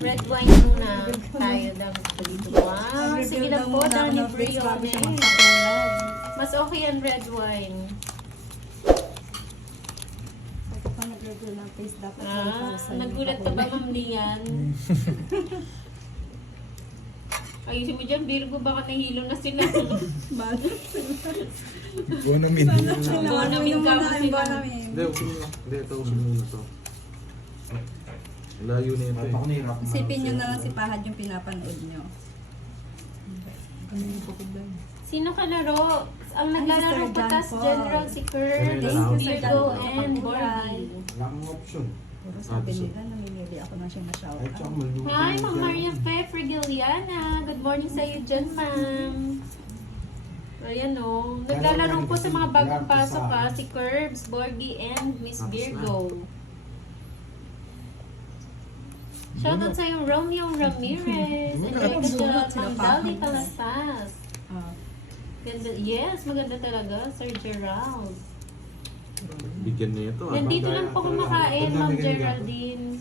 Red wine muna tayo lang dito. Wow, sige lang po, Danny Brione. Mas okay ang red wine. Nagulat ka ba, Ma'am Lian? Ayusin mo dyan, Virgo, baka nahilo na sila. Bonamin. Bonamin ka mo sila. Hindi, okay na. Hindi, ito usin mo na to. Layo na ito eh. Isipin nyo na lang si Pahad yung pinapanood nyo. Sino kalaro? Ang naglalaro Sir patas John dyan Paul. raw si Kurt, Thank you, Sir Virgo, John Paul. and Borgie. Wala mong option. Pero sabi nila, namimili ako na siya na-shout Ay, tsaka out. maluto. Hi, Ma'am Maria Fe Frigiliana. Good morning sa iyo dyan, ma'am. Ayan o. Naglalaro po sa mga bagong pasok ha. Si Curbs, Borgie, and Miss Virgo. Shoutout sa iyo, Romeo Ramirez. And kay Ma'am Dali Calasas. Ah, Ganda, yes, maganda talaga, Sir Gerald. Bigyan niya ito. Nandito lang po kumakain, Ma'am Geraldine.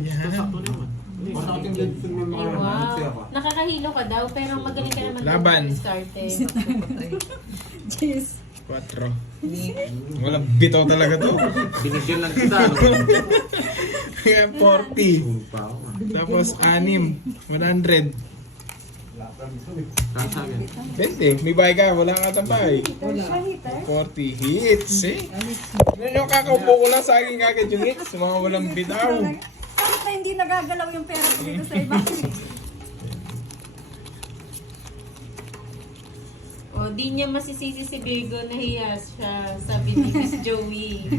Ito sakto naman. Basta ating lead food mo Ay, mga wow. siya pa. Nakakahilo ka daw, pero magaling ka naman Laban. diskarte. jeez. 4. Walang bitaw talaga to. Binigyan lang kita. Ano? Kaya 40. Tulog pa ako. Tapos 6. 100. Kasabi. 20. May buy ka, wala ka tambay. Siya hitter. 40 hits, eh. Yan yung kakaupo ko lang sa akin kagad yung hits. Mga walang bitaw. Bakit na hindi nagagalaw yung pera ko dito sa iba? O, di niya masisisi si Virgo na hiyas siya, sabi ni Miss Joey.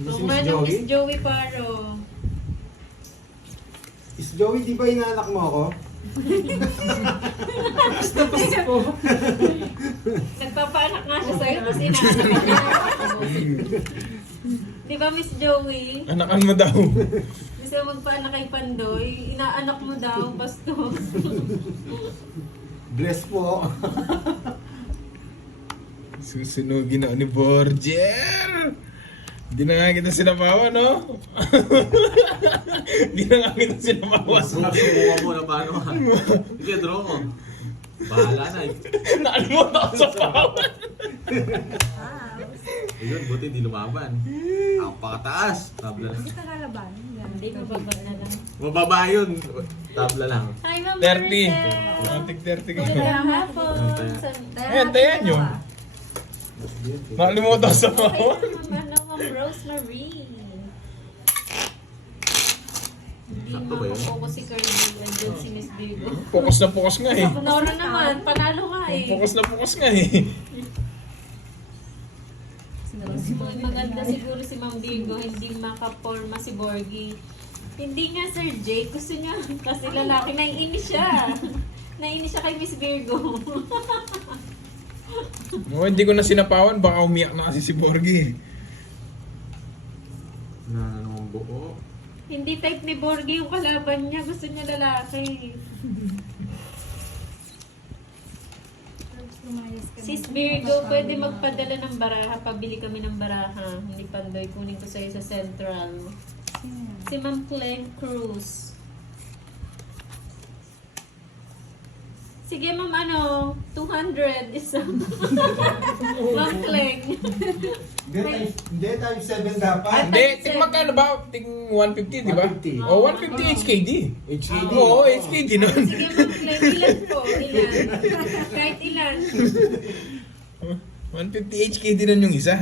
O, Si Miss man, Joey? Miss Joey Paro. Is Joey, di ba inaanak mo ako? Nagpapaanak nga siya sa'yo, tapos inaanak ka niya. Di ba, Miss Joey? Anakan mo daw. Gusto mo magpaanak kay Pandoy, inaanak mo daw, bastos. Bless po. Susunugin na ni Borger. Hindi na nga kita sinapawa, no? Hindi na nga kita sinapawa. Subukan mo na paano ka. Sige, draw mo. Bahala na eh. Naalimutan ako sa pawan. Ayun, buti di lumaban. Ang pakataas. Tabla lang. Hindi ka kalaban. Hindi, mababa na lang. Mababa yun. Tabla lang. Hi, Ma'am 30. Maricel. Antik 30 ka. Magandang hapon. Ayan, tayan nyo. Nakalimutan ako sa Okay, pawan. Ma'am Rosemary. Hindi Sakto ba yun? makapokus si Kirby. Andun si Miss Virgo. Focus na focus nga eh. Nora naman, panalo ka eh. Focus na focus nga eh. Maganda siguro si Ma'am Virgo, hindi makaporma si Borgie. Hindi nga Sir Jake, gusto niya kasi lalaki, naiinis siya. Naiinis siya kay Miss Virgo. Oh, hindi ko na sinapawan, baka umiyak na kasi si Borgie. Na ano ang buo. Hindi type ni Borgie yung kalaban niya, gusto niya lalaki. Sis Virgo, pwede magpadala ng baraha, pabili kami ng baraha. Hindi Pandoy, kunin ko sa'yo sa Central. Si Ma'am Clem Cruz. Sige ma'am, 200 isa. Ma'am Clem. Hindi, times 7 dapat. Hindi, ting magkano ba? Ting 150, di ba? 150. Oh, 150 HKD. HKD. Oo, HKD nun. Sige Ma'am Clem, ilan po? Ilan? Kahit ilan. 150 HKD nun yung isa.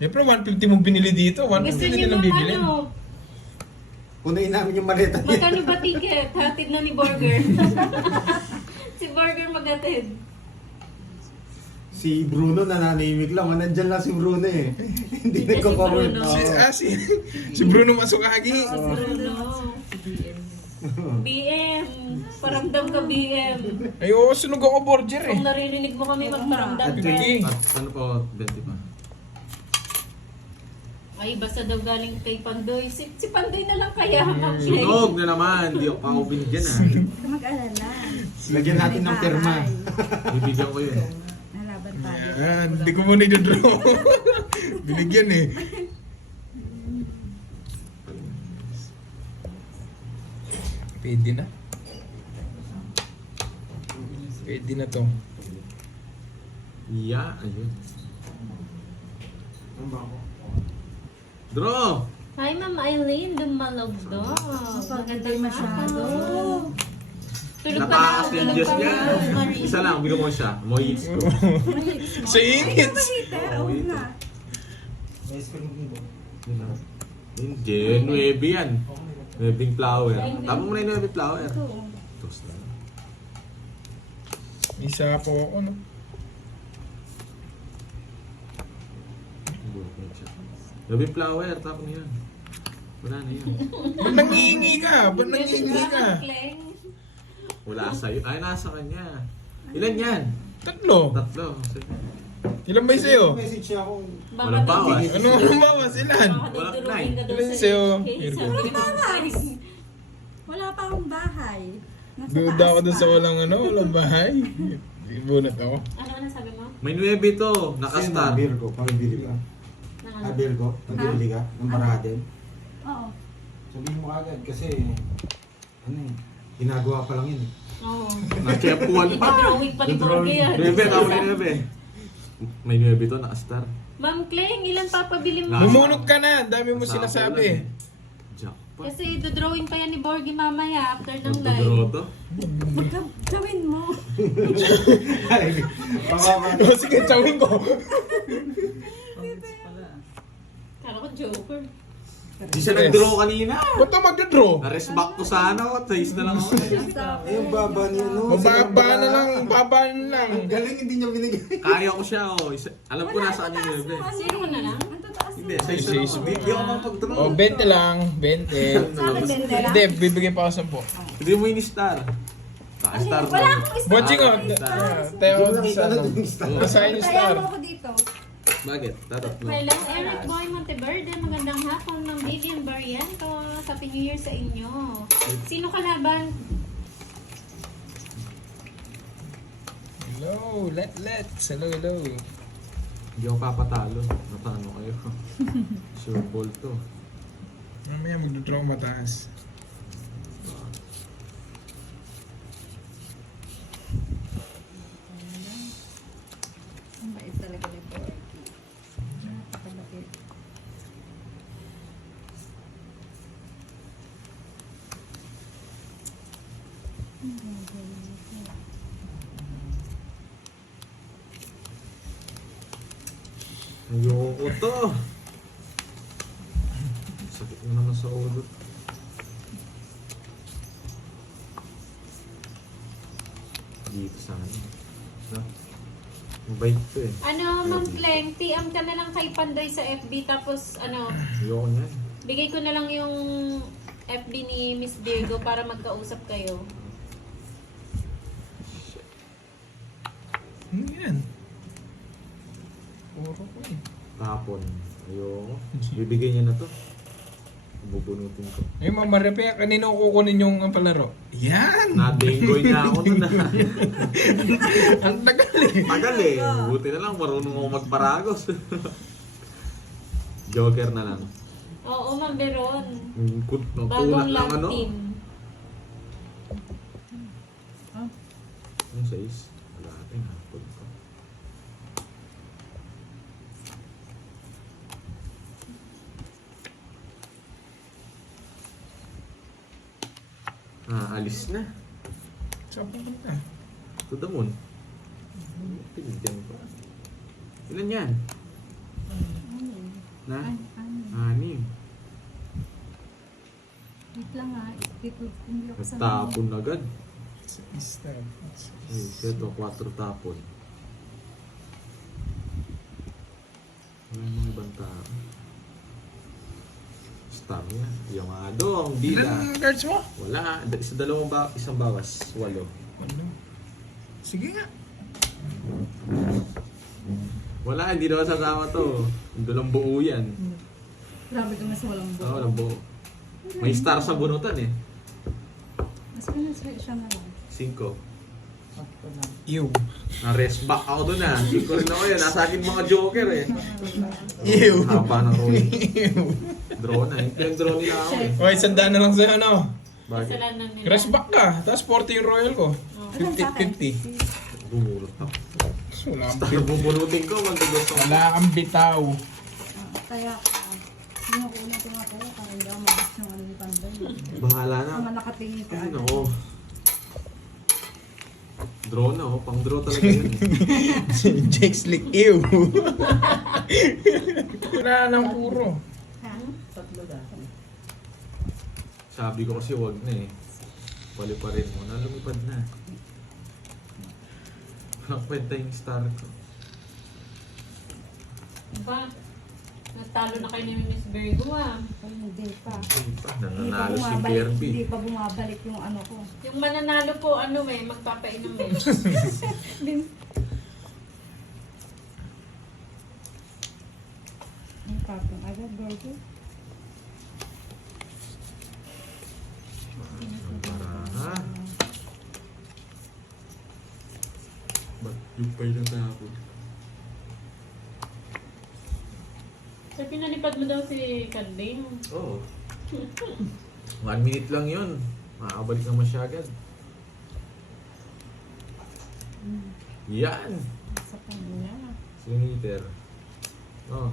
Siyempre, 150 mo binili dito. 150 Gusto na niyo nilang ma'am bibili. Kunain namin yung maleta niya. Magkano ba ticket? Hatid na ni Burger. Si Burger maghatid. Si Bruno nananimik lang. Nandyan lang si Bruno eh. Hindi Si nagko-comment. Bruno. Si Bruno Masukagi. Si Bruno. BM. Paramdam ka BM. Ay, oo, sunog ako Borger eh. Kung naririnig mo kami magparamdam ka. Sige. At ano po, 20 pa. Ay, basta daw galing kay Pandoy. Si Pandoy na lang kaya, Ma'am Clem. Sunog na naman. Hindi ako pa ako binigyan ah. Huwag ka mag-alala. Lagyan natin ng pirma. Bibigyan ko yun. Nalaban tayo. Ah, hindi ko muna i-draw. Binigyan eh. Pwede na. Pwede na to. Yeah, ayun. Draw! Hi, Ma'am Eileen, dumalagdag. Maganda masyado. Tulog pa na ako, tulog Nakaka-changes pa niya. na. Isa lang, bilo mo siya. Moist. Sa init! Heater, oo na. Hindi, 9 yan. 9 flower. Tapos mo na yung 9 flower. Toast na. Isa po ako, no? Gabi flower, tapos yan. Wala na yun. Ba't nangihingi ka? Ba't nangihingi ka? Kleng. Wala sa'yo. Ay, nasa kanya. Ilan yan? Tatlo. 3. Sige. Ilan ba yung sa'yo? Message niya ako. Baka Walang bawas. dudurugin- Ano ang bawas? Ilan? baka Walang dudurugin ka daw Ilan sa sa'yo? case. Here Sabi goes. ko naman, Wala pa akong bahay. Nasa Duda taas ako dun pa. sa walang ano, walang bahay. Bunat ako. ano sabi mo? May 9 to. Nakastar. Virgo, pamibili ka. Nang Ah, ano? Virgo, pamibili ka. Ng Baraden. Oo. Sabihin mo agad kasi, ano eh, ginagawa pa lang yun eh. Oo. Nachepuan pa. Drawing pa ni Borgie yan. 9, tao na 9. May 9 to, nakastar. Ma'am Kleng, ilan papabili mo? Bumunog ka na, dami mo sinasabi. Jackpot. Kasi dodrawing pa yan ni Borgie mamaya after ng live. Magdodoro to. Gawin mo. O sige, chawin ko. Kala ko joker. Di siya nag-draw kanina. Ba't ka magdodraw? Na-rest back to sa ano. Taste na lang ako. Eh, yung baba niya, no? Mababa na lang, baba na lang. Ang galing, hindi niya binigay. Kaya ko siya, oh. Alam ko nasa kanya yung 9. Sino ko na lang? Ang tataas Hindi, mo. sa isa lang. Hindi ako mapag-draw. O, 20 lang, 20. Sa akin, bende lang. Hindi, bibigyan pa ako 10. Hindi mo ini-star. Naka-star Wala lang. akong star. Botching out. Tayo Yung ako nakita sa na ano. yung star. Sa inyo Kaya star. mo ako dito. Bakit? Tatatlo. Hello, Eric Boy Monteverde. Magandang hapon ng Vivian Barrientos. Happy New Year sa inyo. Sino kalaban? Hello, let's. Hello, hello. Hindi ako papatalo. Natano kayo. Sure ball to. Mamaya magdodraw mataas. Ang bait talaga ni Borgie. Napakabait. Ayoko to. Sakit mo naman sa ulo. Dito sana. No? Mabait to eh. Ano, Ma'am Kleng, PM ka na lang kay Pandoy sa FB. Tapos, ano, Ayoko niyan. bigay ko na lang yung FB ni Miss Virgo para magkausap kayo. Ano yan? Puro ko eh. Tapon. Ayoko. Bibigay niya na to. Bubunutin ko. Ay, Mama Repe, kanino kukunin yung palaro? Yan! Na-dengoy niya ako to na. Ang tagal eh. Tagal eh. Buti na lang, marunong ako magparagos. Joker na lang. Oo, Ma'am Veron. Tunat Bagong lang love ano. team. Yung 6. Wala natin hapon ko. Alis na. Saan pupunta? To the moon. Pinigyan ko. Ilan yan? Na? 6. Wait lang ha. Dito, hindi ako sa Nagtapon agad. Star. Ay, ito, 4 tapon. May mga ibang tao. Star niya. Yung nga dong, Ilan dila. ang cards mo? Wala. Isang bawas. 8. Ano? Sige nga. Wala, hindi naman sasama to. Hindi lang buo yan. Grabe ka mas walang Oo, walang buo. May star sa bunutan eh. Mas pinasway siya na lang. 5. Ew. Na-rest back ako doon ah. 5 rin ako yun. Nasa akin mga joker eh. Ew. Haba ng rolling. Ew. Draw na. Ito yung draw nila ako eh. Okay, sandaan na lang sa'yo, ano? Bakit? Kasalanan nila. Crash back ka. Tapos 40 yung royal ko. Oh. 50-50. Bumulot ako. Wala kang Basta bubulutin ko, magdagos ako. Wala kang bitaw. Kaya, sinukunin ko nga kaya, kaya hindi ako mabis yung ano ni Panday. Bahala na. Tama nakatingin ka Ay, agad. nako. Draw na, oh. Pang draw talaga yun. Jake Slick, ew. Wala nang puro. Ha? Sabi ko kasi wag na eh. Pali pa rin mo na, lumipad na. Nakwenta yung star ko. Ba? Natalo na kayo ni Miss Virgo ah. Ay, hindi pa. Hindi pa, Hindi pa nananalo si bumabalik, Kirby. hindi pa bumabalik yung ano ko. Yung mananalo po, ano eh, magpapainom eh. Ang kapong agad, burger. Ha? Ba't yung pa yung natapon? So, pinalipad mo daw si Kanding. Oo. 1 minute lang yun. Makakabalik naman siya agad. Yan! Sa kanya. Singiter. Oh.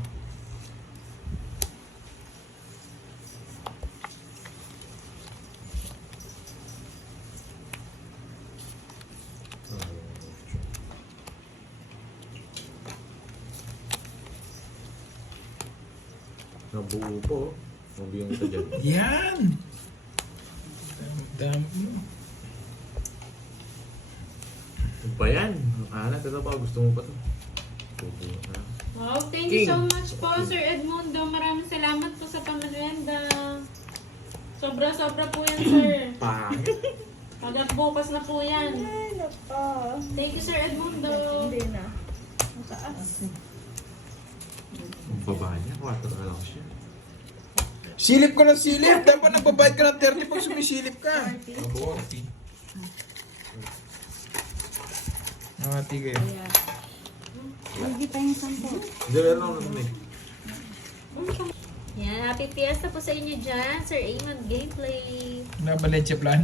Nabuo po. Mabiyong ito dyan. Yan. Dami mo. Ano ba yan? Anak, ito pa. Gusto mo pa ito. Bubuo na. Wow, thank you so much po, Sir Edmundo. Maraming salamat po sa pamerienda. Sobra-sobra po yan, sir. Pangit! Hanggang bukas na po yan. Ay, napa. Thank you, Sir Edmundo. Hindi na. Ang taas. Ang baba niya. 4 na lang siya. Silip ko ng silip. Dapat nagbabayad ka ng 30 pag sumisilip ka. 40. Nakati kayo. Kaya, hindi tayong sampo. Hindi, meron ako naman eh. Yan, happy fiesta po sa inyo dyan, Sir Eamon Gameplay. Nabaleche plan.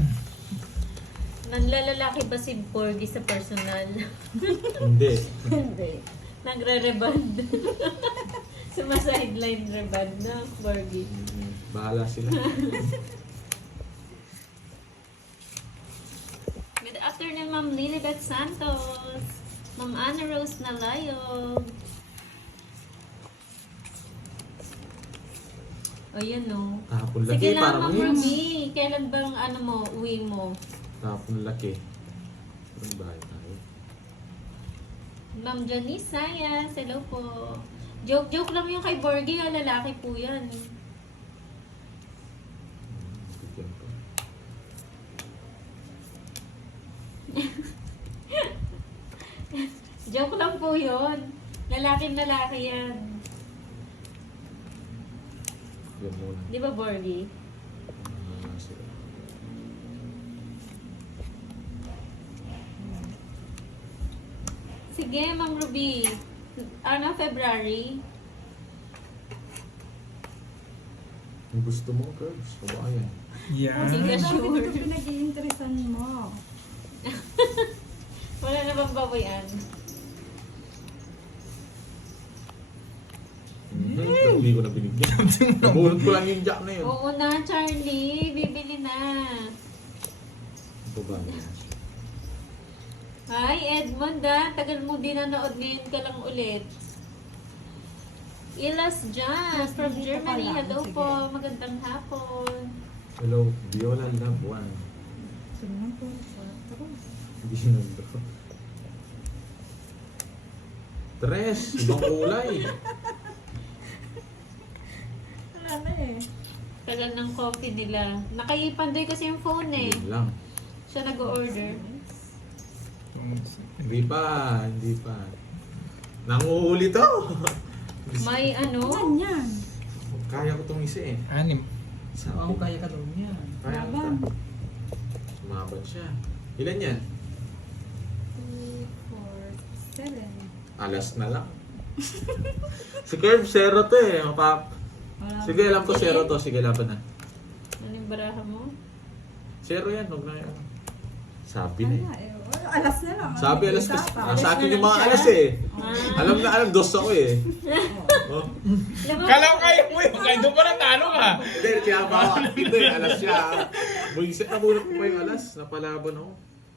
Nanlalalaki ba si Borgie sa personal? Hindi. Hindi. Nagre-reband. Sumasideline reband na, Borgie. Bahala sila. Good afternoon, Ma'am Lilibet Santos. Ma'am Ana Rose Nalayog. O yun no. Tapon Sige laki, lang, para Ma'am mo Ruby. Kailan bang ano mo, uwi mo? Tapon laki. Anong bahay tayo? Ma'am Janice Sayas, hello po. Joke lang yung kay Borgie, lalaki po yan. Bigyan ko. Joke lang po yun. Lalaki yan. Bigyan muna. Di ba, Borgie? Sila. Sige, Ma'am Ruby. Ano, February? Kung gusto mo, girls, kabayan. Yan. Hindi ka Bakit sure. ito pinag-iinteresan mo? Wala na bang babayan? Hindi ko na binigyan. Nabunod ko lang yung jack na yun. Oo na, Charlie. Bibili na. Ito ba niya? Hi, Edmond ah. Tagal mo din nanood. Ngayon ka lang ulit. Ilas Jazz from Dito ka Germany. lang. Hello Sige. po. Magandang hapon. Hello, Viola Labuan. Tingnan po. Hindi nandito. Tres, ibang kulay. Wala na eh. Tagal ng coffee nila. Nakaipandoy kasi yung phone eh. Yun lang. Siya nag-order. Hindi pa, hindi pa. Nanguhuli to. May ano? Saan yan? Kaya ko tong isa eh. 6. Saan ko kaya ka daw niyan? Kaya ko Laban. to. Sumabat siya. Ilan yan? 3, 4, 7. Alas na lang. Si Curve, zero to eh. Wala. Sige, alam ko zero to. Sige, laban na. Ano yung baraha mo? Zero yan, huwag na yan. Sabi na Ano eh. alas na lang. Sabi alas Isa kasi. pa. Sa akin yung mga alas eh. Alam na alam, dos ako eh. Oh. Alam mo, Kala ko kaya mo yun. Kaya doon pa natalo ka. Hindi, kaya ba ako? Hindi, alas siya. Buisit na bulat ko pa yung alas. Napalaban ako.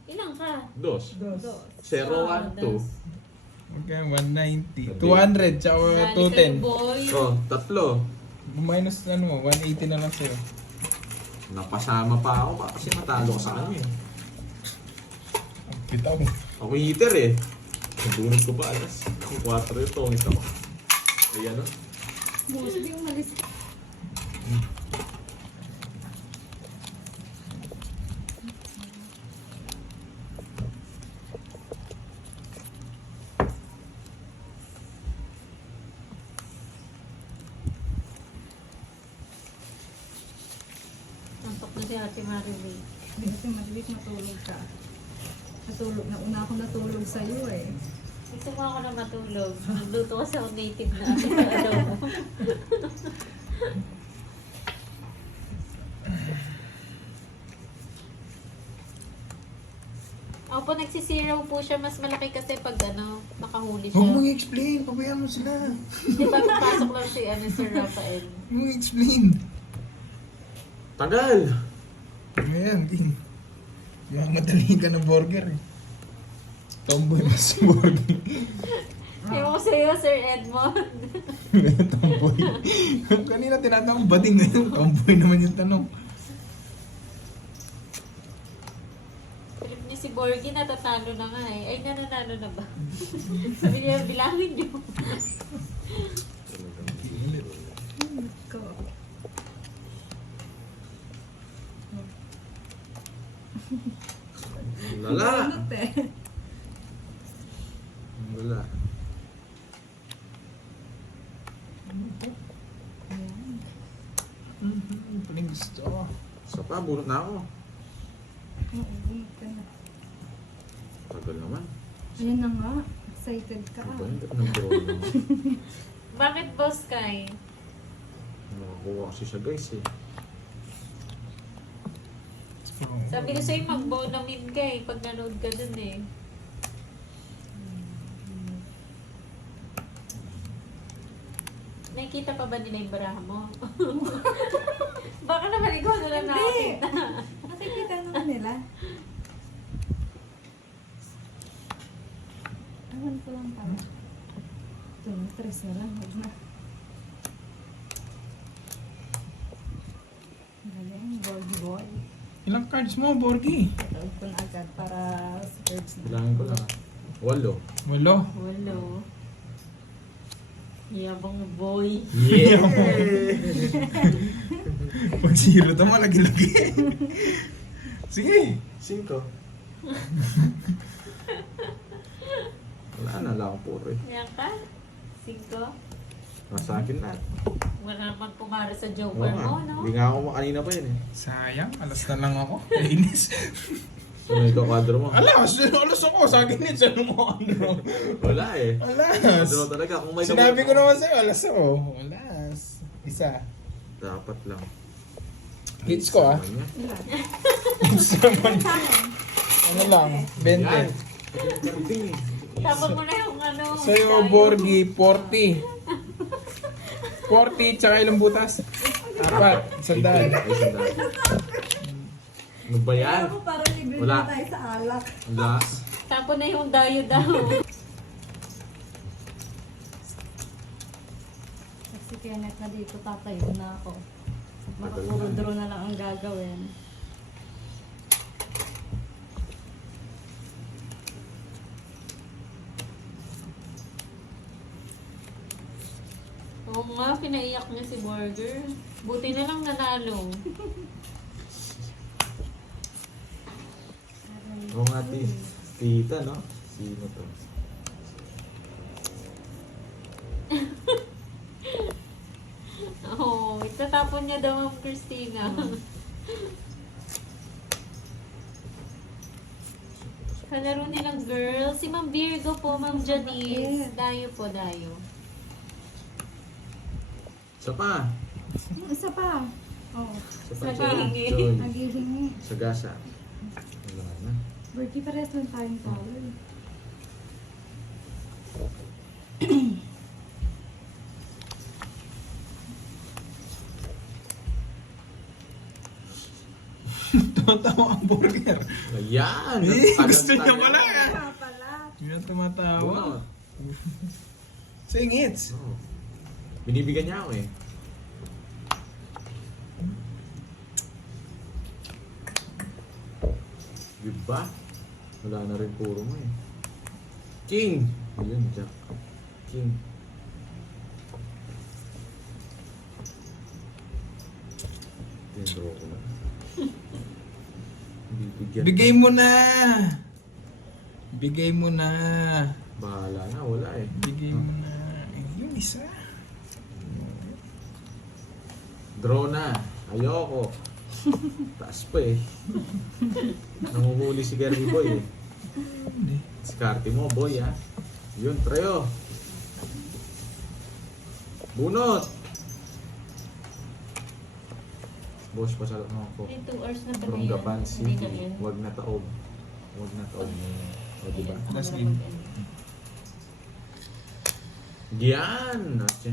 ilang ka? Dos. Dos. 0, 1, 2. Okay, 190. 200, tsaka Dali 210. kayo, boy. Oh, tatlo. Minus ano, 180 na lang sa'yo. Napasama pa ako ba? Kasi matalo ko sa kanya eh. Ang bitaw. Ako hitter eh. Nabunod ko pa alas. Ako 4 ito. Tongit ako. Ayan o. Bukas di umalis. Antok na si Ate Maribel. Hindi kasi mabilis matulog ka. Natulog na. Una ako natulog sa'yo eh. Gusto mo ako na matulog. Nagluto ko sa native na adobo. Opo, nagsisiraw po siya. Mas malaki kasi pag nakahuli siya. Huwag mong i-explain. Pabayaan mo sila. Di ba papasok lang si Sir Rafael? Huwag mong i-explain. Tagal! Ayan, King. Yung madali ka ng burger eh. Tomboy mas sa burger. Ewan ko sa'yo, Sir Edmond. Tomboy. Kanina tinatanong bading ngayon. Tomboy naman yung tanong. Trip niya si Borgie, natatalo na nga eh. Ay, nananalo na ba? Sabi niya, bilangin niyo. Ko. Lala! Bunot eh. Lala. Paling gusto ko. Isa pa, bunot na ako. Oo, bunot ka na. Tagal naman. Ayun na nga. Excited ka. Ano ba yun? Ba't nag-roll na ako? Bakit, Boss Kai? Nakakuha kasi siya guys eh. Sabi ko sa'yo, mag-bonamin ka eh, pag nanood ka dun eh. Nakikita pa ba nila yung baraha mo? Baka naman ikaw na lang Hindi. nakakita. Nakikita naman nila. Awan ko lang pala. Ito na, tres na lang. Huwag na. Galing, boy. Ilang cards mo, Borgie? Tawag ko na agad para sa birds na. Bilangin ko lang. 8. Walo. Walo. Yabang boy. Yeah! Pag zero to, malagi-lagi. Sige. 5. Wala na lang ako puro eh. Yan ka? 5? Nasa akin na. Wala naman pumara sa Oo joker nga. mo, no? Hindi nga ako kanina pa yun eh. Sayang, alas na lang ako. Kainis. Sunod ka kwadro mo. Alas ako. Sa akin din, saan mo ano? Wala eh. Alas. Kwadro talaga. Kung may Sinabi ko naman sa'yo, alas ako. Alas. Isa. Dapat lang. Hits ko ah. Sama niya. Ilan? Gusto naman. Ano lang, 20. Yan. Tapos mo na yung Sa'yo, Borgie, 40. 40, tsaka ilang butas? 4, sandaan. Ay, sandaan. Ano ba yan? Ako parang libre Wala. na tayo sa alak. Ang last. Tapos na yung dayo daw. Kasi Kenneth na dito tatayo na ako. Makapuro draw na lang ang gagawin. Oo nga, pinaiyak niya si Burger. Buti na lang nanalo. Oo nga, tita, no? Sino to? Oo, itatapon niya daw ang Christina. Kalaro nilang girl. Si Ma'am Virgo po, Ma'am Janice. Dayo po, dayo. Isa pa. Isa pa. Oh, Isa pa. Sa hihingi. Joy. naghihingi. Sa gasa. Wala na. Birthday parehas lang tayong towel. Tumatawa ang burger. Ayan! Gusto niya pala. Kaya pala. Hindi na tumatawa. Bunot. Singits. Oo. Binibigyan niya ako eh. Diba? Wala na rin puro mo eh. King! Ayun, Jack. King. Tinro ko na. Bibigyan. Bigay mo na. Bigay mo na. Bahala na, wala eh. Bigay mo na. Yung isa. Draw na. Ayoko. Taas pa eh. Nanguhuli si Gary Boy eh. Hindi. Diskarte mo, boy ah. Yun, treo. Bunot! Boss, pasalap mo ako. May 2 hours na pala From yan. Gapan Hindi City. na yan. Wag na taob. Wag na taob. O, diba? Last game. Yan! Atya.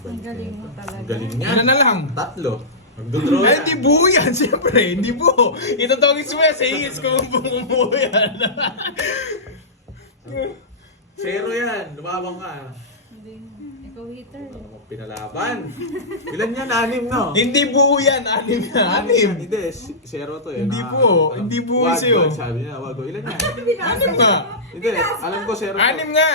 Ang galing mo talaga. Ang galing niya. Ano na lang? Tatlo. Magdodraw Ay, na. hindi buo yan, siyempre. Hindi buo. Ito tawagin suya, sa hingis ko kung buo yan. Zero yan. Lumabang ka. Hindi. Ikaw hater. Ano mo pinalaban? Ilan yan? 6, no? Hindi buo yan, anim yan. Anim. Hindi, zero to eh. Hindi buo. Hindi buo Wag, sa'yo. wag, sabi niya, wag. Ilan yan? Anim nga. Hindi, alam ko zero to. Anim nga.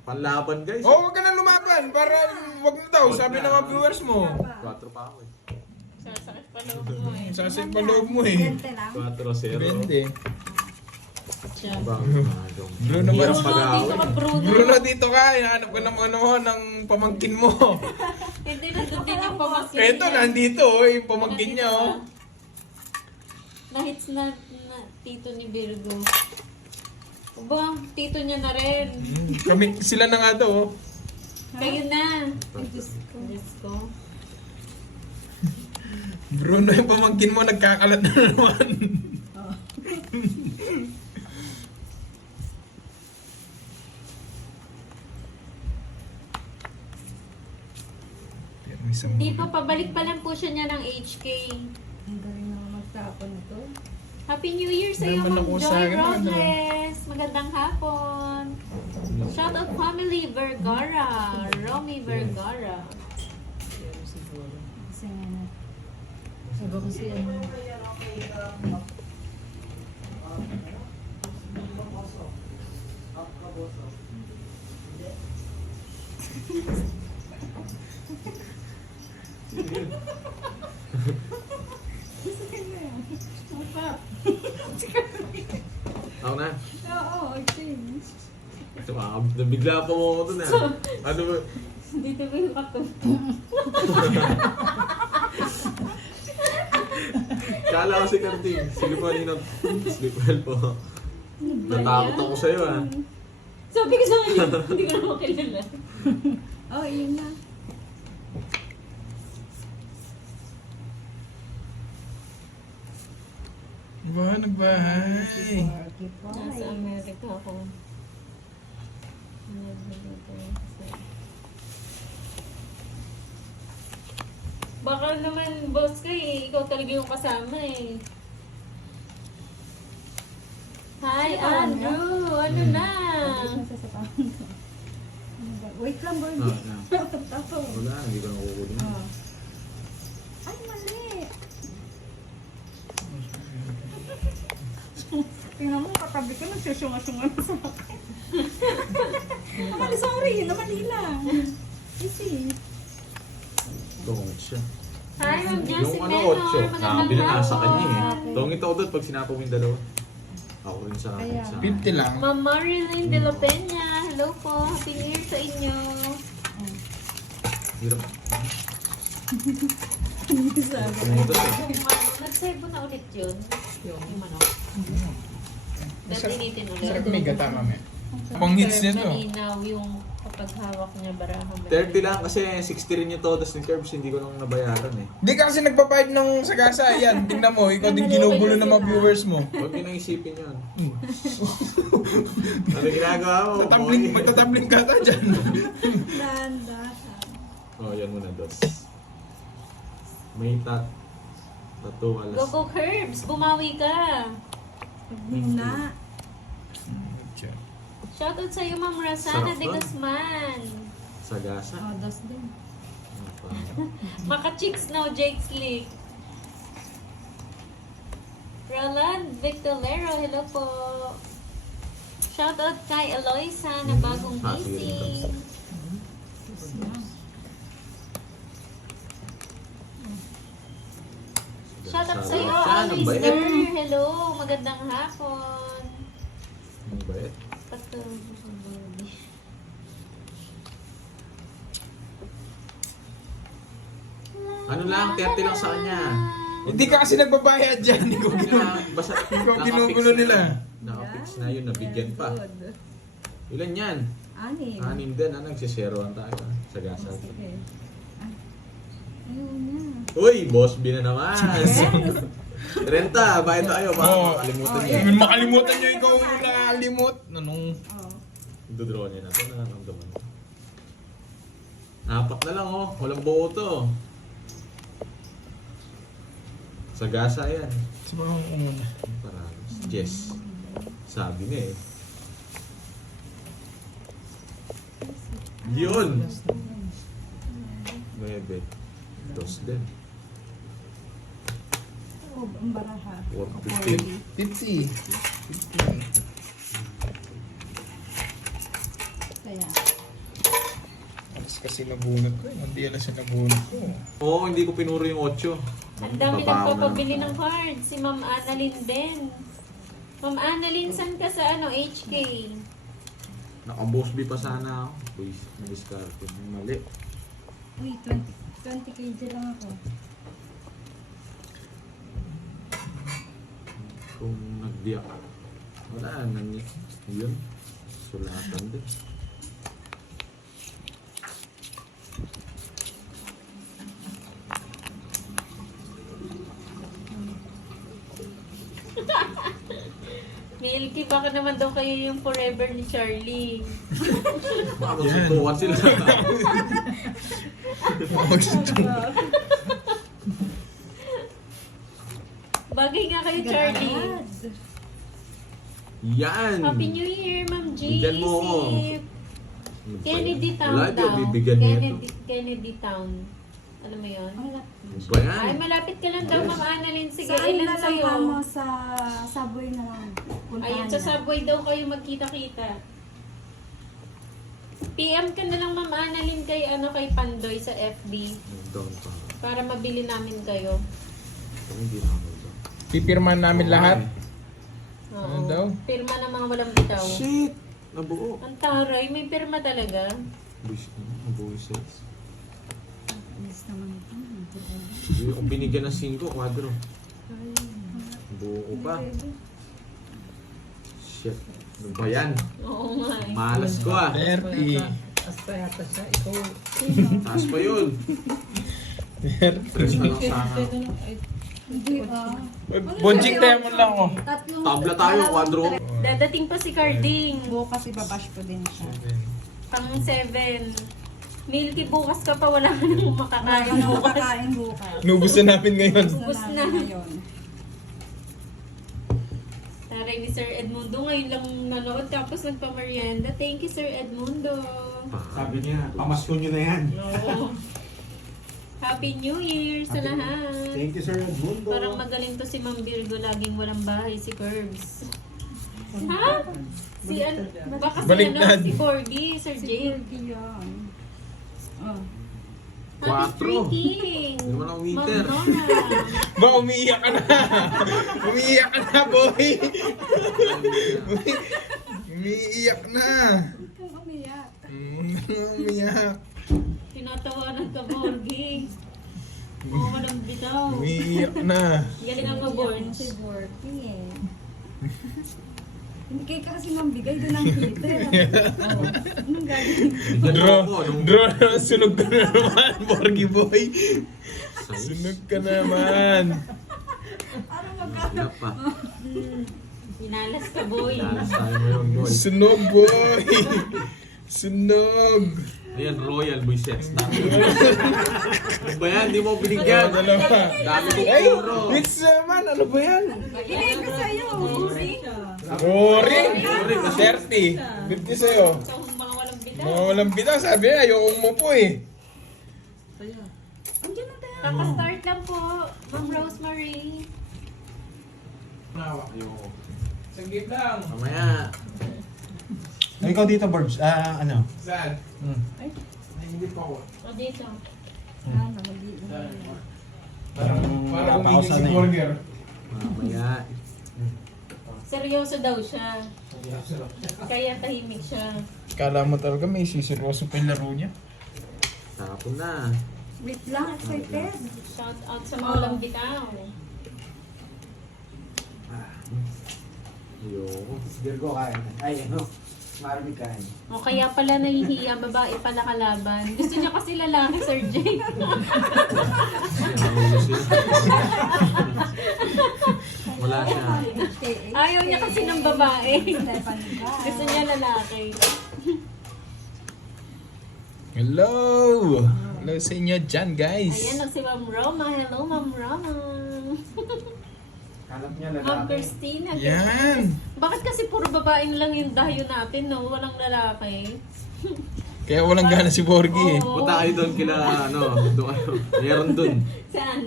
Panlaban guys. Oh, wag ka na lumaban. Para wag na daw. Sabi ng mga viewers mo. 4 pa ako eh. Sasakit pa loob mo eh. Sasin pa loob mo eh. 20 lang. 4-0. Depende. Siya. Bang, Bruno Hirap ba? mag-away. Dito ka, Bruno. Bruno, dito ka. Hinahanap ko ng ano ng pamangkin mo. Hindi na doon din yung pamasin. Eto, nandito. Yung pamangkin niya. Oh. Na-hits na tito ni Virgo. Aba, tito niya na rin. Kami, sila na nga daw. Oh. Kayo na. Ay, Diyos ko. Diyos ko. Bruno, yung pamangkin mo nagkakalat na naman. Pero may isang- Hindi pa, pabalik pa lang po siya niya ng HK. Ang galing naman magtapon ito. Happy New Year sa iyo, Naman Ma'am ako sa Joy akin, ano? Robles. Magandang hapon. Shout out family Vergara. Romy Vergara. Kasi nga na. Sabi ko siya. Ako na. Oo, I change. Nabigla pa mo ako dun ah. Ano ba? Dito ba yung kato? Kala ko si Karting. Sige po, Ninong. Sleep well po. Natakot ako sa'yo ah. Sabi ko sa kanya, hindi ko naman kilala. Oh, yun na. Ba, nagbahay. Nasa Amerika ako. Baka naman boss ka eh. Ikaw talaga yung kasama eh. Hi Andrew! Ano na? Wait lang, boy. Tapos. Wala, hindi ko nakukunin. Oh. Ay, mali. Tingnan mo, katabi ko, nagsusunga-sunga na sa akin. Mali, sorry. Namali lang. Easy. Tungit siya. Hi Ma'am Jessie Yung Menor! ano, 8. Sabi na nasa kanya eh. hapon. Tungit ako doon pag sinapo mo yung dalawa. Ako rin sa Kaya. sa 50 lang. Ma'am Marilyn de la Peña. Hello po. Happy New Year sa inyo. Hirap. Sabi. Tungit ako. Yung ano, nag-serve mo na ulit yun. Yung manok. Dahil initin ulit. Sarap may gata mamaya. Pang hits niya to. Malinaw yung Kapag hawak niya, barahan mo. 30 lang kasi 60 rin yung todos ng curbs, hindi ko nang nabayaran eh. Di ka kasi nagbabayad ng sagasa. Yan, tingnan mo. Ikaw din ginugulo ng mga viewers mo. Huwag nyo nang isipin yun. Ano ginagawa mo? Tatabling, boy? magtatabling ka ta dyan. Dahan-dahan. Oh, yan muna, dos. May tattoo alas. Go, go, Curbs! Bumawi ka! Muna. Shoutout sa'yo, Ma'am Rasana Sarap de nun. Guzman. Sagasa. Oh, das din. Maka-chicks now, Jake Slick. Roland Victorero, hello po. Shoutout kay Eloisa na bagong gising. Shoutout sa'yo, Alistair. Hello, magandang hapon. Ano ba eh? Ano lang, 30 lang sa kanya. Hindi ka kasi nagbabayad dyan. Ikaw ginugulo. Basta Ikaw ginugulo nila. Nakapix na yun, nabigyan pa. Good. Ilan yan? 6. 6 din, nagsiseroan tayo. Sagasa. Sige. Ay. Ayun na. Uy, boss B na naman. Renta, bayad tayo. Baka Oo. makalimutan Oh, niya. Kung makalimutan nyo, ikaw ang nakalimot. Anong... Oh. Dodraw niya na ito, nararamdaman ko. 4 na lang oh, walang buo to. Sagasa yan. Sabi ko muna. Paralos. Jess. Sabi niya eh. Yun! 9. Dos din. Oh, ang baraha. 450. 50. 50. Kaya. Alas kasi nabunot ko. Hindi alas yung nabunot ko. Oo, hindi ko pinuro yung 8. Ang dami nagpapabili ng card. Si Ma'am Annalyn din. Ma'am Annalyn, saan ka sa HK? Naka-boss B pa sana ako. Uy, na-discard. Mali. Uy, 20 kg lang ako. Kung nagdiyak. Wala, yun. Sulatan din. Milky, baka naman daw kayo yung forever ni Charlie. Baka magsuntukan sila. Magsutunod. Bagay nga kayo, Charlie. Yan! Happy New Year, Ma'am G. Bigyan mo ako. Sip. Kennedy Town Wala daw. daw, bibigyan niya ito. Kennedy Town. Alam mo yun? Wala. Ano ba yan? Ay, malapit ka lang daw, Ma'am Annalyn. Sige, Sa ilan ilan lang sa'yo? kamo sa subway na lang. Ayun, sa subway daw kayo magkita-kita. PM ka na lang, Ma'am Annalyn, kay Pandoy sa FB. Down pa. Para mabili namin kayo. Hindi na ako doon. Pipirman namin lahat. Oo. Ano daw? Pirma ng mga walang bitaw. Shit! Nabuo. Ang taray, may pirma talaga. Buwis na. Nabuo yung sales. Alis naman ito. Hindi ko binigyan ng 5, kwadro. Buo ko pa. Shit. Ano ba yan? Oo nga eh. Malas ko ah. 30. Taas pa yun. 30. Tres na lang sana. Hindi ah. Bonjing tayo mo lang ako. Tatlong. Tabla tayo, kwadro. Dadating pa si Carding. Bukas ibabash ko din siya. Pang 7. Milky, bukas ka pa, wala ka nang makakain. Ano ko kakain bukas? Nubos na namin ngayon. Ubus na. Ngayon. Taray ni Sir Edmundo, ngayon lang nanood tapos nagpa-merienda. Thank you, Sir Edmundo. Sabi niya, pamasko nyo na yan. Oo. Happy New Year sa lahat. Thank you, Sir Edmundo. Parang magaling to si Ma'am Virgo, laging walang bahay si Curbs. Ha? Baka si Baliktad. si Borgie, Sir Jay. Sigurd yun. Oh. Happy 4. freaking! Hindi mo lang meter. Ma'am Nona. Ba, umiiyak ka na. Umiiyak ka na, boy. Umiiyak na. Huwag kang umiyak. Umiiyak. Tinatawanan ka, Borgie. Oo, walang bitaw. Umiiyak na. Galing ang mag-born. Si Borky eh. Hindi kayo kasi mambigay doon ang heater. Oh, anong gagawin? Draw, sunog ka na naman, Borgie boy. Sunog ka naman. Ano Wala pa. Pinalas ka, boy. Lalas tayo ngayon, boy. Sunog, boy. Sunog. Ayan, Royal Boy Sex. Ano ba yan? Di mo binigyan. Dalawa. Dami kong Ay, puro. Mitz naman, ano ba yan? Hinay ko sa'yo. Rory. Rory, 30. 50 sa'yo. So, mga walang bitaw. Mga walang bitaw, sabi na, ayokong mo po eh. Andiyan na tayo. Kaka-start lang po, Ma'am Rosemary. Ayoko. Saglit lang. Mamaya. Ikaw dito, Burbs. Ano? Saan? Ay, hindi pa ako. O dito. Parang Napausan uminig si na eh. Borger. Mamaya. Seryoso daw siya. Kaya tahimik siya. Kala mo talaga may sisiroso pa yung laro niya. Tapon na. Wait lang, excited. Shout out sa mga walang bitaw. Ayoko. Virgo kain. Ay, ano? Marami kain. O kaya pala nahihiya, babae pala kalaban. Gusto niya kasi lalaki, Sir Jay. Wala siya. Ayaw niya kasi ng babae. Stephanie ba? Gusto niya lalaki. Hello! Hello sa inyo dyan, guys. Ayan si Ma'am Roma. Hello, Ma'am Roma. Hanap niya Ma'am Christina. Yan. Bakit kasi puro babae na lang yung dayo natin, no? Walang lalaki. Kaya walang gana si Borgie eh. Oo. Punta kayo doon kila, ano, doon kayo. Meron doon. Saan?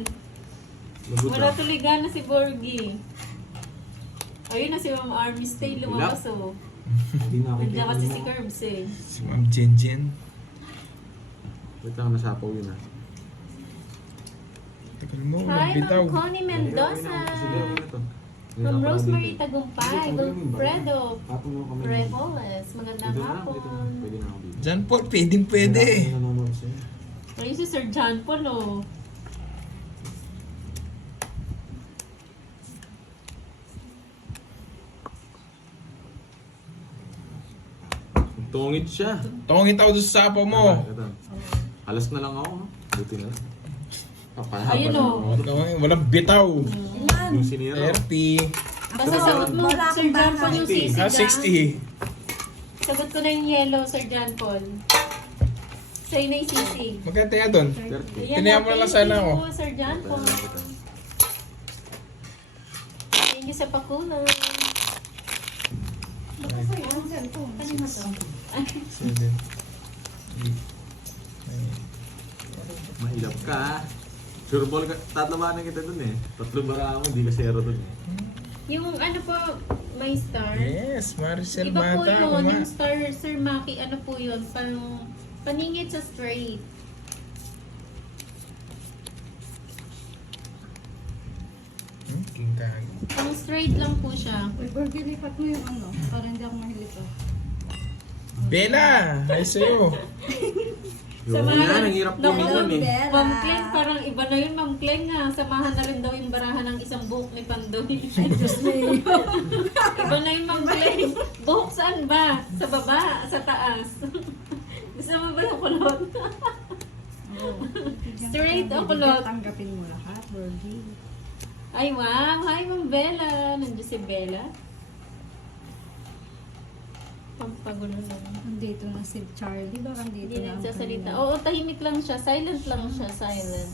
Lubot Wala na. tuloy gana si Borgie. Ayun na si Ma'am Army Stay lumabas, oh. Hindi na ako Nandiyan kasi si Curbs, eh. Si Ma'am Jen. Wait lang, nasapaw yun ah. Tagal mo, Hi, walang bitaw. Ma'am Connie Mendoza. Ma'am Rosemary Tagumpay. Wilfredo Tapon mo kami. Reholes. Magandang Dito na, hapon. pwede na ako dito. John Paul, pwedeng pwede. Nanonood sa'yo. Ayun si Sir John Paul, oh. Tungit siya. Tungit ako doon sa sapo mo. Ito. Alas na lang ako. No? Buti na lang. Papahaba Ayun, na oh. ako. Walang bitaw. Ilan? Yung sinira. 30. Basta sagot mo, Sir John Paul, yung sisig, Ah, ah. 60. Sagot ko na yung yellow, Sir John Paul. Sa'yo na yung sisig. Magkanta yan doon. 30. Ayan, Tinaya mo na lang sana ako. thank you, Sir John Paul. Thank you sa pakulay. Ang cellphone. Kanina to. 7. Mahilap ka. Sure ball ka. Tatlabanan kita dun eh. 3 bara ako, hindi ka zero dun eh. Yung ano po, may star. Yes, Maricel Iba po Mata. yun, yung star, Sir Maki, ano po yun, paningit sa straight. King Kang. Pang straight lang po siya. Uy, Borgie, lipat mo yung ano, para hindi ako mahilito. Bella! Hi sa'yo. Yung yan, ang hirap Naku, kunin yun eh. Ma'am Kleng, parang iba na yun, Ma'am Kleng nga. Samahan na rin daw yung barahan ng isang buhok ni Pandoy. Ay, Diyos mo. Iba na yung Ma'am Kleng. Buhok saan ba? Sa baba? Sa taas? Gusto mo ba yung kulot? Straight o kulot? Tanggapin mo lahat, Borgie. Ay, wow! Hi, Ma'am Bella! Nandiyo si Bella. Pampagulo lang. Nandito na si Charlie, ba? Nandito Hindi na ang nagsasalita. kanya. Oo, tahimik lang siya. Silent lang siya. Silent.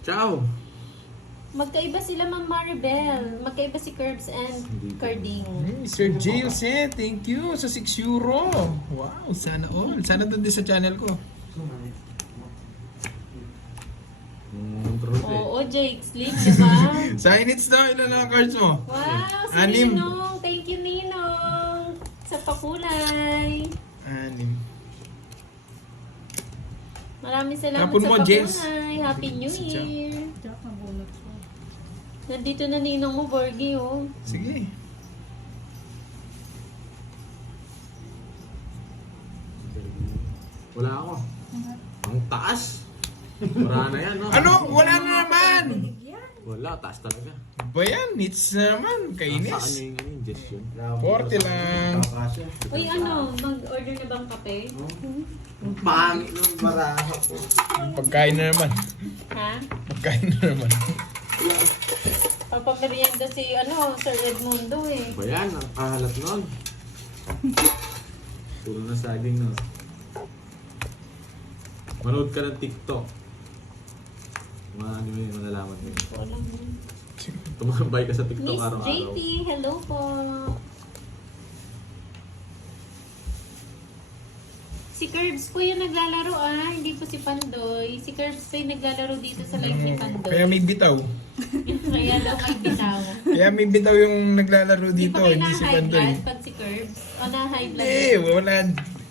Ciao! Magkaiba sila, Ma'am Maribel. Magkaiba si Curbs and Carding. Hey, Sir J. Jose, thank you sa 6 euro. Wow, sana all. Sana doon din sa channel ko. Truth eh. Oo, Jake. Sleep, diba? Sa inits daw, ilan ang cards mo? Wow, si 6. Ninong. Thank you, Ninong. Sa pakulay. 6. Maraming salamat Tapon sa mo, pakulay. James. Happy New Si Jack. Year. Jack, nabunot ko. Nandito na Ninong mo, Borgie, oh. Sige. Wala ako. Ang taas. Wala na yan, no? Ano? Wala na naman! Wala, taas talaga. Ba yan? Hits na naman. Saan Kainis. yung ingestion? 40 lang. Kakasya. Uy, ano, mag-order na bang kape? Pangit ng baraha po. Pagkain na naman. Ha? Pagkain na naman. Pagpaparianda si, Sir Edmundo eh. Ba yan? Ang kahalat nun. Puro na saging nun. Manood ka ng TikTok. Ano yung malalaman mo. Walang Tumambay ka sa TikTok Miss araw-araw. JP, hello po. Si Curbs po yung naglalaro hindi po si Pandoy. Si Curbs po yung naglalaro dito sa live ni Pandoy. Kaya may bitaw. Kaya daw may bitaw. Kaya may bitaw yung naglalaro Di dito. pa kayo Hindi si na-high Pandoy. blood pag si Curbs? O na-high blood? Wala.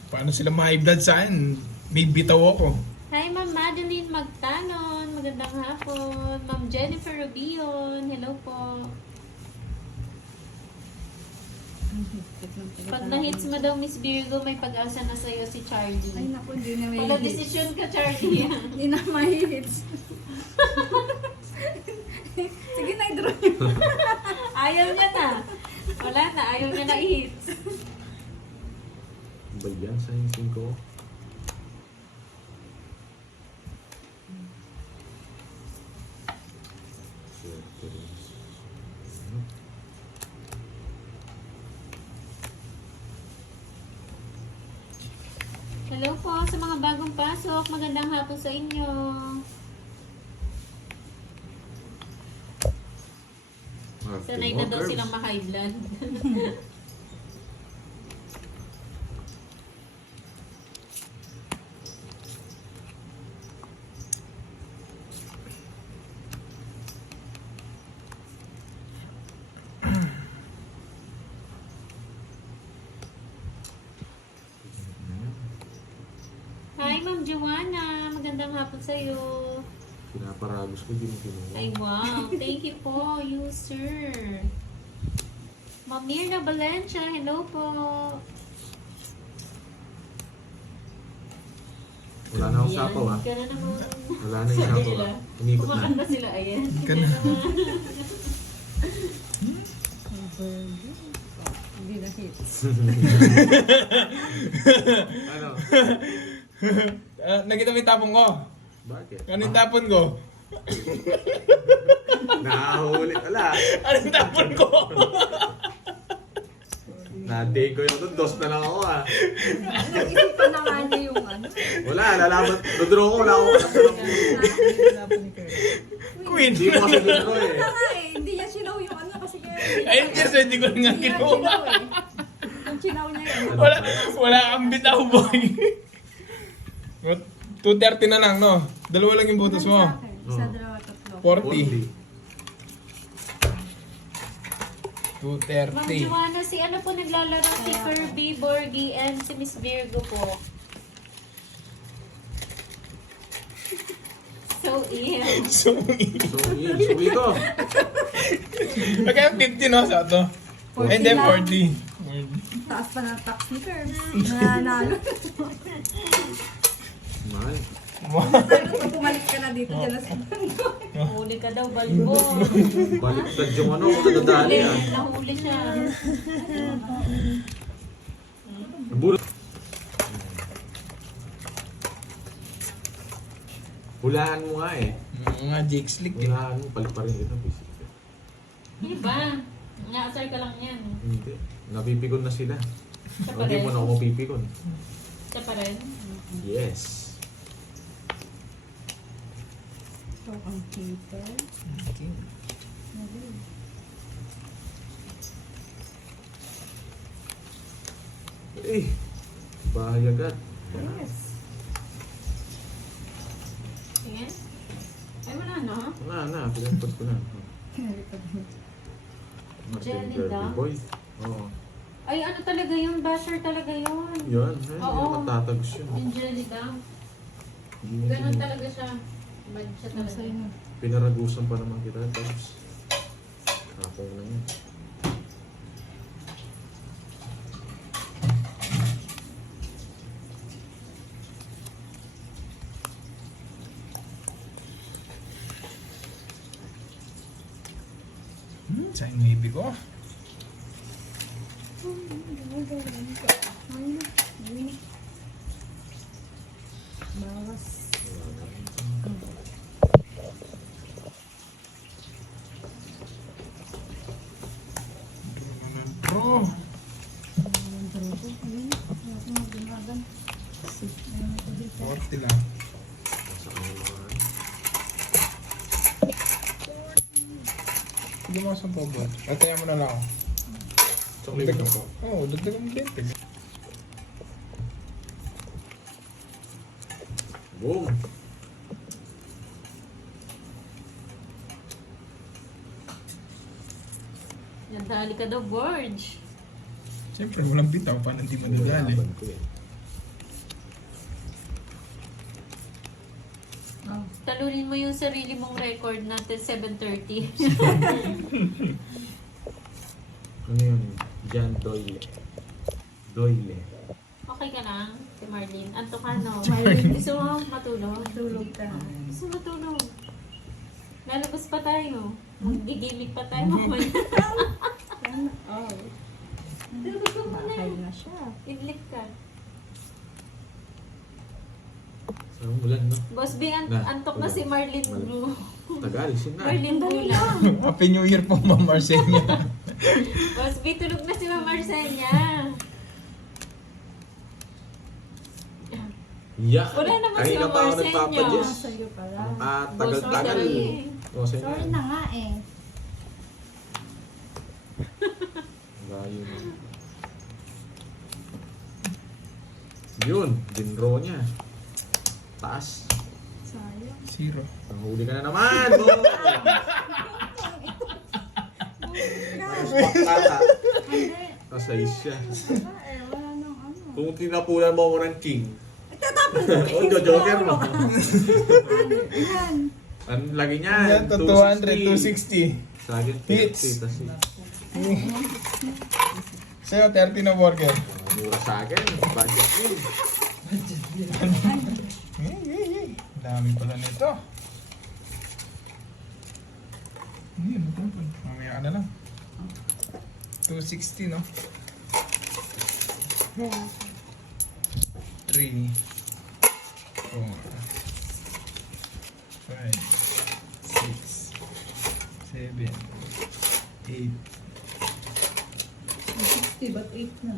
Paano sila ma-high blood sa akin? May bitaw ako. Hi, Ma'am Madeline Magtanon. Magandang hapon. Ma'am Jennifer Rubion. Hello po. Pag na-hits mo daw, Miss Virgo, may pag-asa na sa'yo si Ay Charlie. naku, hindi na may Wala hits. desisyon ka, Charlie. Hindi na may hits. Sige na, i-draw niyo. Ayaw niya na. Wala na. Ayaw niya na i-hits. Ba yan sa yung 5? Hello po sa mga bagong pasok. Magandang hapon sa inyo. Sanay na daw silang ma-high blood. Hi, Ma'am Joanna. Magandang hapon sa iyo. Pinaparagos ko, di mo kinuha. Ay, wow. Thank you po, you sir. Ma'am Mirna Valencia, hello po. Wala na akong sapaw Ka na naman. Wala na yung sapaw Umikot na. Kumakanta sila, ayan. Ka na. Hindi na hits. Ano? Nakita mo yung tapon ko? Bakit? Ano yung tapon ko? Nakahuli. Wala. Ano yung tapon ko? Na-day ko yun. Dos na lang ako Nag-isipan na nga niya yung Wala, lalaban. Dodro ko, wala akong Queen. Hindi mo kasi dodro eh. Wala nga eh, hindi niya sinaw yung kasi kaya. Ayun kasi hindi ko nga Hindi niya kinuha. sinaw eh. Yung sinaw niya yun. Wala kang bitaw, boy. 230 na lang, no? Dalawa lang yung butos mo. Isa, dalawa, tatlo. 40. 230. Ma'am Joanna, si ano po naglalaro? Si Kirby, Borgie, and si Miss Virgo po. So, ill. So, So, yun. Suwi ko. kaya 50, no? Sa ito. 40 And then lang. 40. Taas pa ng tax ni Curbs. Nanalo. Mahal. Pero kung pumalit ka na dito, dyan na sa Huli ka daw, balbo. Baliktad yung ano, nadadali Nahuli siya. Bulot. Hulaan mo nga eh. Mga Jake Slick eh. Hulaan mo, balik pa rin ito. Hindi ba? Nga-asar ka lang yan. Hindi. Napipikon na sila. Siya pa Hindi rin. mo na ako mapipikon. Siya pa rin. Yes. So, ang paper. Okay. Eh, bahay agad. Yes. Tingin. Ay, wala na. Wala na, pinampot ko na. Martin Jelly Kirby daw? Boy. Oo. Ay, ano talaga yun? Basher talaga yun. Yun, eh, Oo. matatagos yun. Yung jelly daw. Hindi mo Ganon sinu- talaga siya. Bad siya talaga. Masaya na. Pinaragusan pa naman kita, tapos kapong lang yun. Sayang maybe ko. Bawas. Bro. Forty lang. Sa kanya mga... Sige mo sa pobo. Atayan mo na lang ako. Chocolate na po. Oo, dagdagan mo 20. Boom! Nadali ka daw, Borge. Siyempre, walang bitaw. Paano hindi madadali? Laban ko eh. Talunin mo yung sarili mong record natin 7:30. Ano yun? John Doyle. Doyle. Okay ka lang, si Marlene. Anto ka, no? Marlene, gusto mo matulog? Tulog ka. Gusto mo matulog? Lalabas pa tayo. Magigimik pa tayo mamaya. Oh. Tulog ka muna. Bakay na siya. Idlip ka. Saan ulan, no? Boss Bing, antok na si Marlene Blue. Tagal, sin na. Marlene Blue lang. Happy New Year po, Ma'am Marcenia. Boss Bing, tulog na si Ma'am Marcenia. Yeah. Wala naman si Kanina Ma'am pa ako Marcenia. nagpapadyos. Sa'yo pala. Tagal-tagal. Boss, sorry. Sorry Sorry na nga eh. Layo na. Yun, dinro niya. Taas. Sayang. Zero. Nanghuli ka na naman, bo! Pakata. Hindi. Kasay siya. Wala eh. Wala nang ano. Kung tinapunan mo ako ng king. Tatapos ko. O, jojoker mo. Ilan? Ang lagi niya, Yan, to 200, 260. Sa akin, Hits. 30. Tas, Sa'yo, 30 na burger. mura sa akin. Budget win. Dami pala nito. Hindi, mamaya ka na lang. 260, no? 3, 4, 5, 6, 7, 8, 60 ba't 8 na?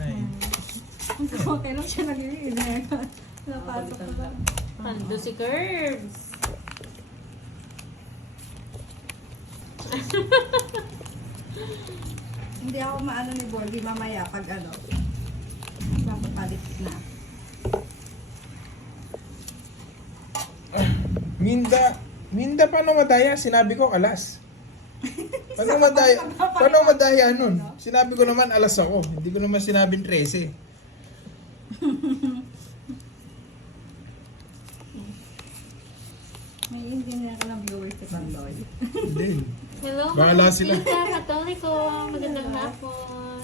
9. Okay lang siya nag-iinag. Napasok ko lang. Ando si Curbs. Hindi ako maano ni Borgie mamaya pag ano. Papapalit na. Minda, paano madaya? Sinabi ko alas. Paano madaya nun? Sinabi ko naman alas ako. Hindi ko naman sinabing 13. May hindi na ako ng viewers si Pandoy. Hindi. Hello, Bahala mga sila. Tita Katoliko. Magandang hapon.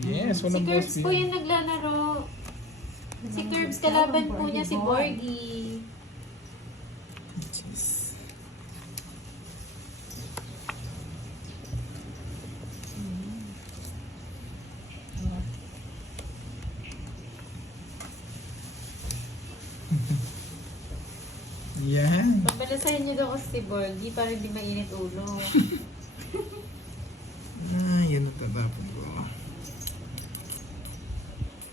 Yes, Si walang boss Curbs po fee. yung naglalaro. Si Curbs, kalaban po niya si Borgie. Jeez. Yan. Pabalasahin niyo daw ako si Borgie para hindi mainit ulo. Yan ang tatapon ko.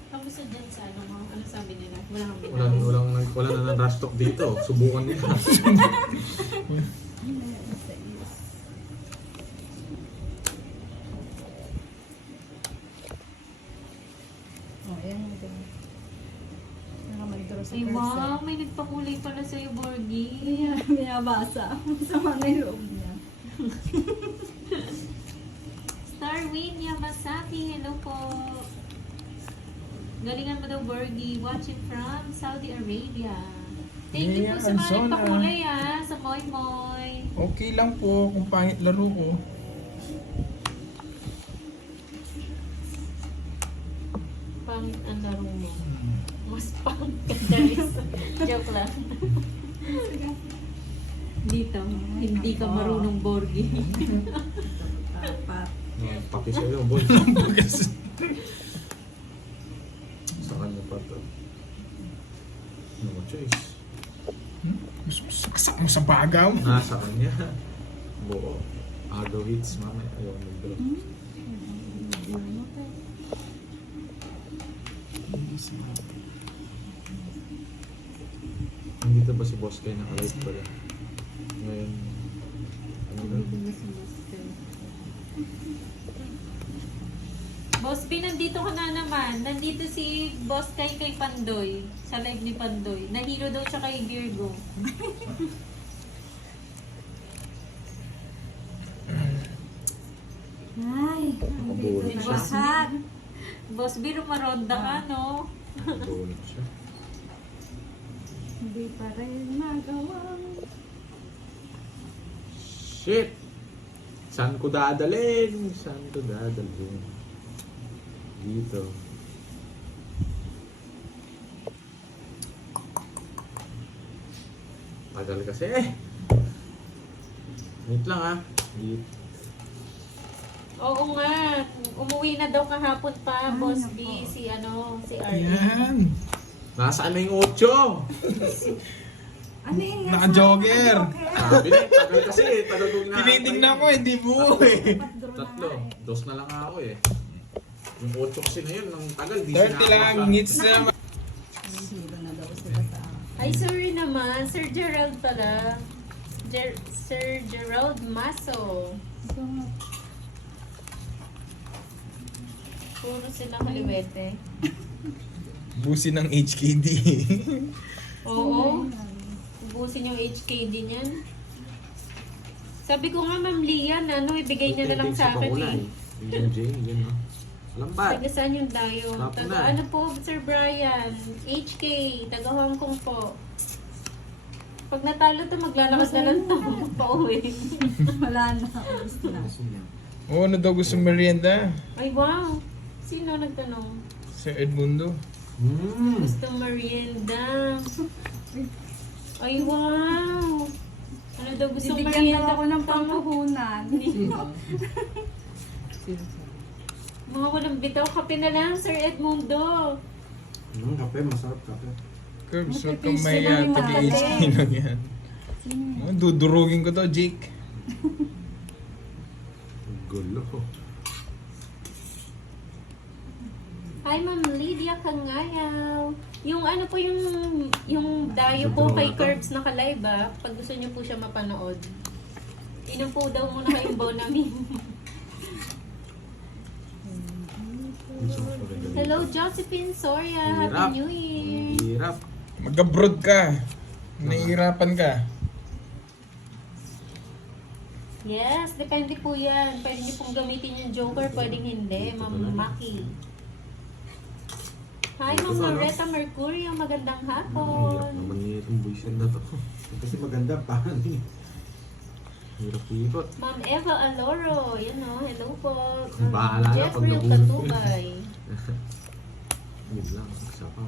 Kamusta dyan sa ano mo? Ano sabi nila? Wala kang Wala na ng rush talk dito. Subukan niya. Oh, ayan yung ito. Nakamagdaro sa Ay, cursor. wow, may nagpakulay pala sa'yo, Borgie. Ayan, binabasa. Sama na yung loob niya. Starwin Yamasaki, hello po. Galingan mo daw, Borgie. Watching from Saudi Arabia. Thank you po sa mga Anzona. nagpakulay sa Moy Moy. Okay lang po kung pangit laro ko. Pangit ang laro mo. Mas pang kadalis. Joke lang. Dito, hindi ka marunong Borgi. Dapat. Paki sa'yo, boy. Sa kanya pa to. No choice. Saksak mo sa bagaw. Nasa kanya. Buo. Agaw hits, mama. Ayaw mag-draw. Nandito ba si boss kayo naka-live pala? Ngayon. Ano na? Boss B, nandito ka na naman. Nandito si Boss kay Pandoy. Sa live ni Pandoy. Nahilo daw siya kay Virgo. Ay, Nakabunot nandito siya. na lahat. Boss B, rumaronda ka, no? Nakabunot siya. Hindi pa rin magawang. Shit! Saan ko dadalhin? Saan ko dadalhin? Dito. Tagal kasi eh. Wait lang ah. Dito. Oo nga. Umuwi na daw kahapon pa, Ay, Boss nako. B. Si R.A. Yan. Nasaan na yung 8? Ano yung Naka-jogger. Sabi na, tagal kasi eh. Tagal kong na. Tinitingnan ko, hindi buo eh. Tatlo. Dos na lang ako eh. Yung 8 kasi na yun, ang tagal. Di 30 lang, ngits na. Zero na daw sila sa Ay, sorry naman. Sir Gerald pala. Sir Gerald Maso. Puro sila kaliwete. Busi ng HKD. Oo. Ubusin yung HKD niyan. Sabi ko nga, Ma'am Lian, ibigay niya na lang sa akin eh. Yung Jane, yun no. Lambat. Taga saan yung dayo? Tapo Taga na. ano po, Sir Brian? HK, taga Hong Kong po. Pag natalo to, maglalakad na lang to. Pauwi. Wala na, ubus na. Oo, ano daw gusto merienda? Ay, wow. Sino nagtanong? Sir Edmundo. Gusto merienda. Ay, wow. Ano daw gusto Bibigyan merienda? daw ako ng pangpuhunan. Mga walang bitaw, kape na lang, Sir Edmundo. Kape, masarap kape. Curbs, huwag kang Magpipis ka maya. na rin Taga-HK lang yan. Oh, dudurugin ko to, Jake. Gulo. Hi, Ma'am Lydia Kangayaw. Yung ano po yung dayo po kay Curbs naka-live ah. Pag gusto niyo po siya mapanood. Inom po daw muna kayong Bonamine. Hello, Josephine Soria. Hirap. Happy New Year. Hirap. Mag-abroad ka. Nahihirapan ka. Yes, depende po yan. Pwede niyo pong gamitin yung Joker, pwedeng hindi. Ma'am Maki. Hi, Ma'am Loretta Mercurio. Magandang Hirap hapon. naman itong buwisan na to. Kasi maganda pa. Hirap ikot. Ma'am Eva Aloro. Yan o. Hello po. Bahala na pag Jeffrey nabulol. Katubay. Yun lang. Isa pa.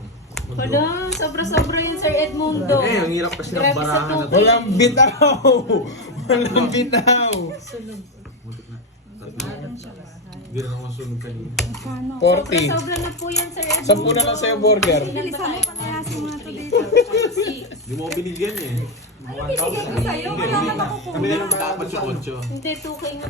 Hala, sobra-sobra yun, Sir Edmundo. Eh, ang hirap kasi ng Grabe sa barahan na to. tubig. Walang bitaw! Walang bitaw! Muntik na. Hindi na ako masunod kanina. Paano? 40. Sobra na po yan, Sir Edmundo. 10 na lang sa'yo, burger. Bilisan mo, panayasin mo na ito dito. Hindi mo binigyan eh. Ano binigay ko sa'yo? Wala naman ako Kami na lang dapat yung 8. Hindi, 2K na